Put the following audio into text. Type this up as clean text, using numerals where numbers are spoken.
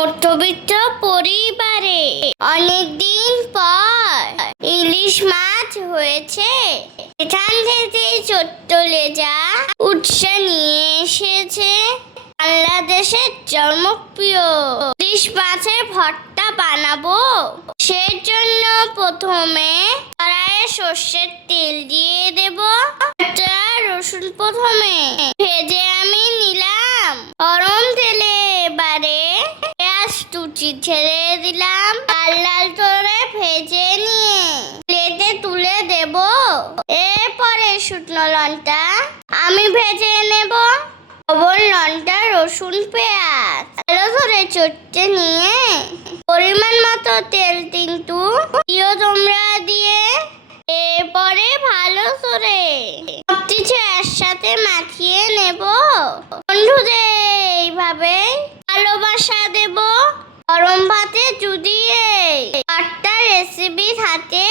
মধ্যবিত্ত পরিবারে অনেকদিন পর ইলিশ মাছ হয়েছে। এখান থেকে ছোট্ট লেজা উৎসা নিয়ে এসেছে বাংলাদেশের জনপ্রিয় ইলিশ মাছের ভর্তা বানাবো। সেজন্য প্রথমে কড়াইয়ে সর্ষের তেল দিয়ে দেব। রসুন প্রথমে ভেজে আমি নিলাম। গরম তেলে এবারে পেঁয়াজ কুচি ছেড়ে দিলাম। লাল লাল করে ভেজে নিয়ে প্লেটে তুলে দেব। এরপরে শুকনো লঙ্কা আমি ভেজে নেব। লবণ, লঙ্কা, রসুন, পেঁয়াজ ভালো করে চটকে নিয়ে পরিমাণ মতো তেল কিন্তু দিও তোমরা দিয়ে। এরপরে ভালো করে সবকিছু একসাথে মাখিয়ে নেব। বন্ধুদের এইভাবে ভালোবাসা দেব। গরম ভাতে যদি একটা রেসিপি থাকে